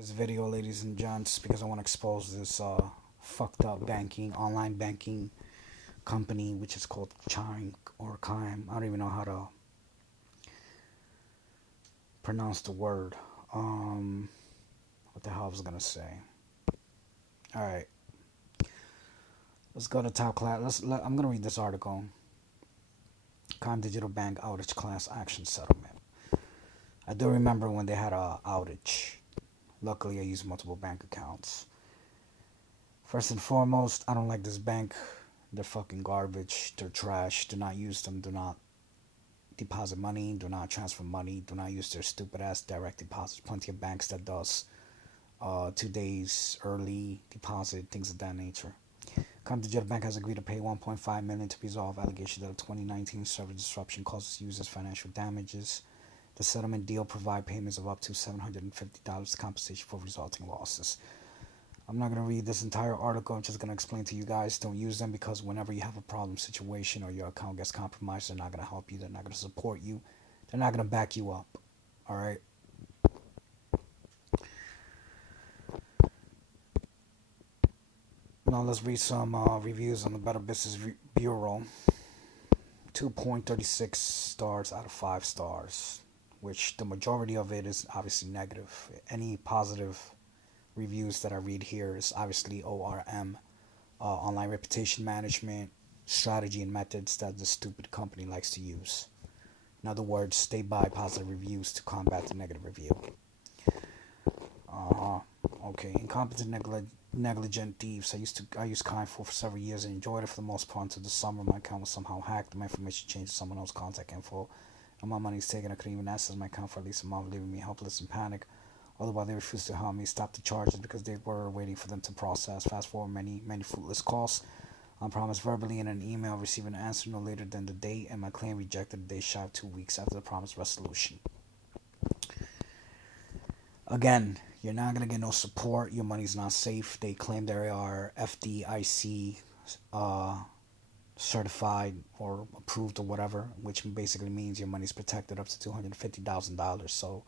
This video, ladies and gents, because I want to expose this fucked up online banking company, which is called Chime or Chime. I don't even know how to pronounce the word. What the hell I was gonna say? All right, let's go to top class. I'm gonna read this article. Chime Digital Bank outage class action settlement. I do remember when they had a outage. Luckily, I used multiple bank accounts. First and foremost, I don't like this bank. They're fucking garbage. They're trash. Do not use them. Do not deposit money. Do not transfer money. Do not use their stupid ass direct deposit. Plenty of banks that does 2 days early deposit, things of that nature. Come Digital Bank has agreed to pay 1.5 million to resolve allegations that a 2019 server disruption causes users financial damages. The settlement deal provide payments of up to $750 compensation for resulting losses. I'm not going to read this entire article. I'm just going to explain to you guys. Don't use them because whenever you have a problem situation or your account gets compromised, they're not going to help you. They're not going to support you. They're not going to back you up. All right. Now let's read some reviews on the Better Business Bureau. 2.36 stars out of 5 stars, which the majority of it is obviously negative. Any positive reviews that I read here is obviously ORM, online reputation management, strategy and methods that the stupid company likes to use. In other words, they buy positive reviews to combat the negative review. Okay, incompetent, negligent thieves. I used Chime for several years and enjoyed it for the most part until the summer. My account was somehow hacked. My information changed to someone else's contact info, and my money's taken. I couldn't even access my account for at least a month, leaving me helpless and panic. All the while they refused to help me stop the charges because they were waiting for them to process. Fast forward many fruitless calls. I promised verbally in an email, receiving an answer no later than the date, and my claim rejected the day shy of 2 weeks after the promised resolution. Again, you're not gonna get no support. Your money's not safe. They claim they are FDIC certified or approved or whatever, which basically means your money's protected up to $250,000. So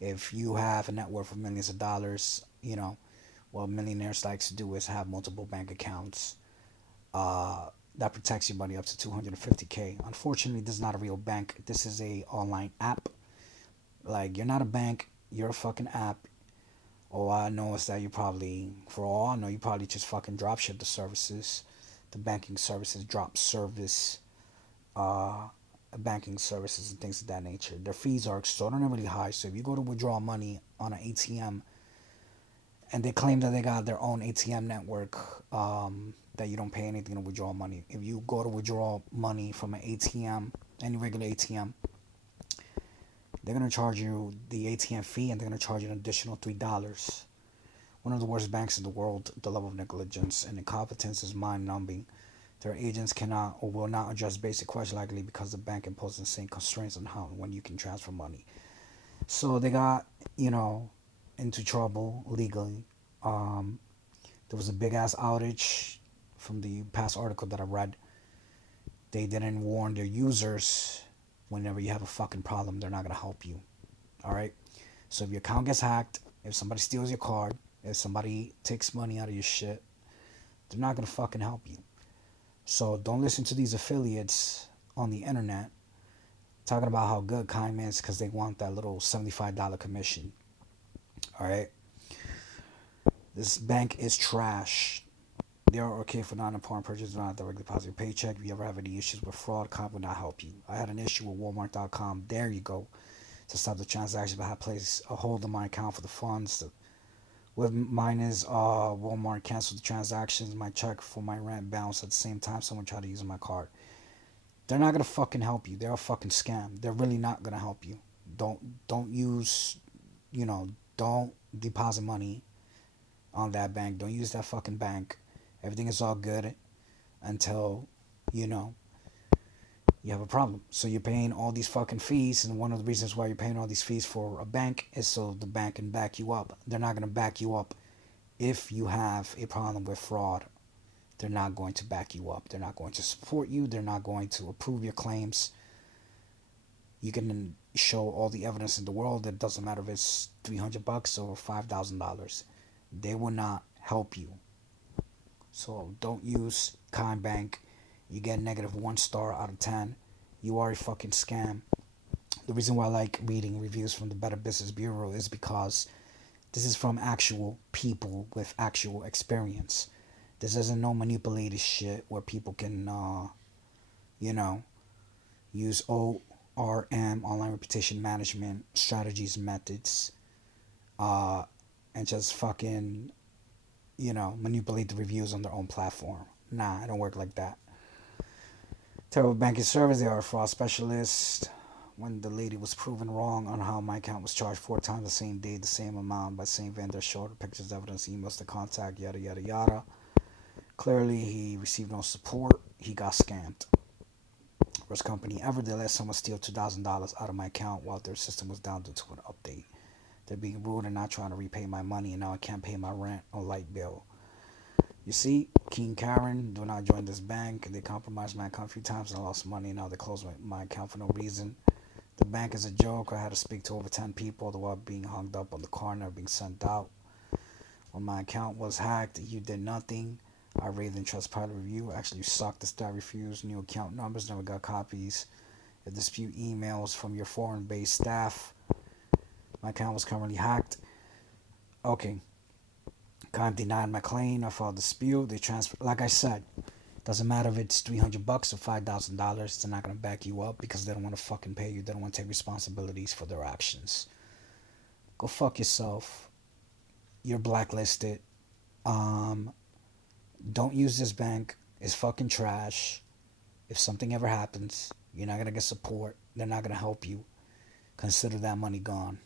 if you have a net worth of millions of dollars, what millionaires like to do is have multiple bank accounts. That protects your money up to 250K. Unfortunately, this is not a real bank. This is a online app. Like, you're not a bank. You're a fucking app. All I know is that for all I know, you probably just fucking dropship the services. The banking services drop service, banking services and things of that nature. Their fees are extraordinarily high. So if you go to withdraw money on an ATM, and they claim that they got their own ATM network, that you don't pay anything to withdraw money. If you go to withdraw money from an ATM, any regular ATM, they're going to charge you the ATM fee and they're going to charge you an additional $3. One of the worst banks in the world. The level of negligence and incompetence is mind-numbing. Their agents cannot or will not address basic questions likely because the bank imposes insane constraints on how and when you can transfer money. So they got, into trouble legally. There was a big-ass outage from the past article that I read. They didn't warn their users. Whenever you have a fucking problem, they're not going to help you. Alright? So if your account gets hacked, if somebody steals your card, if somebody takes money out of your shit, they're not going to fucking help you. So don't listen to these affiliates on the internet talking about how good Chime is because they want that little $75 commission. Alright? This bank is trash. They are okay for non-important purchases, not directly deposit your paycheck. If you ever have any issues with fraud, Chime will not help you. I had an issue with Walmart.com. There you go. To stop the transaction, but I had placed a hold on my account for the funds. With mine is Walmart canceled the transactions. My check for my rent bounced at the same time someone tried to use my card. They're not gonna fucking help you. They're a fucking scam. They're really not gonna help you. Don't use, don't deposit money on that bank. Don't use that fucking bank. Everything is all good until, you have a problem. So you're paying all these fucking fees, and one of the reasons why you're paying all these fees for a bank is so the bank can back you up. They're not going to back you up if you have a problem with fraud. They're not going to back you up. They're not going to support you. They're not going to approve your claims. You can show all the evidence in the world. It doesn't matter if it's $300 or $5,000. They will not help you. So don't use Chime Bank. You get negative 1 star out of 10. You are a fucking scam. The reason why I like reading reviews from the Better Business Bureau is because this is from actual people with actual experience. This isn't no manipulated shit where people can, you know, use ORM, online reputation management strategies, methods, uh, and just fucking, manipulate the reviews on their own platform. Nah, I don't work like that. Terrible banking service. They are a fraud specialist. When the lady was proven wrong on how my account was charged 4 times the same day, the same amount by the same vendor, showed her pictures, evidence, emails to contact, yada yada yada. Clearly, he received no support. He got scammed. Worst company ever. They let someone steal $2,000 out of my account while their system was down due to an update. They're being rude and not trying to repay my money, and now I can't pay my rent or light bill. You see, King Karen, do not join this bank. They compromised my account a few times and I lost money. Now they closed my account for no reason. The bank is a joke. I had to speak to over 10 people while being hung up on the corner, being sent out. When my account was hacked, you did nothing. I rated in Trustpilot review. Actually, you sucked. The star refused. New account numbers. Never got copies. I dispute emails from your foreign-based staff. My account was currently hacked. Okay. Chime denied my claim. I filed a dispute. They transfer. Like I said, doesn't matter if it's $300 or $5,000. They're not gonna back you up because they don't want to fucking pay you. They don't want to take responsibilities for their actions. Go fuck yourself. You're blacklisted. Don't use this bank. It's fucking trash. If something ever happens, you're not gonna get support. They're not gonna help you. Consider that money gone.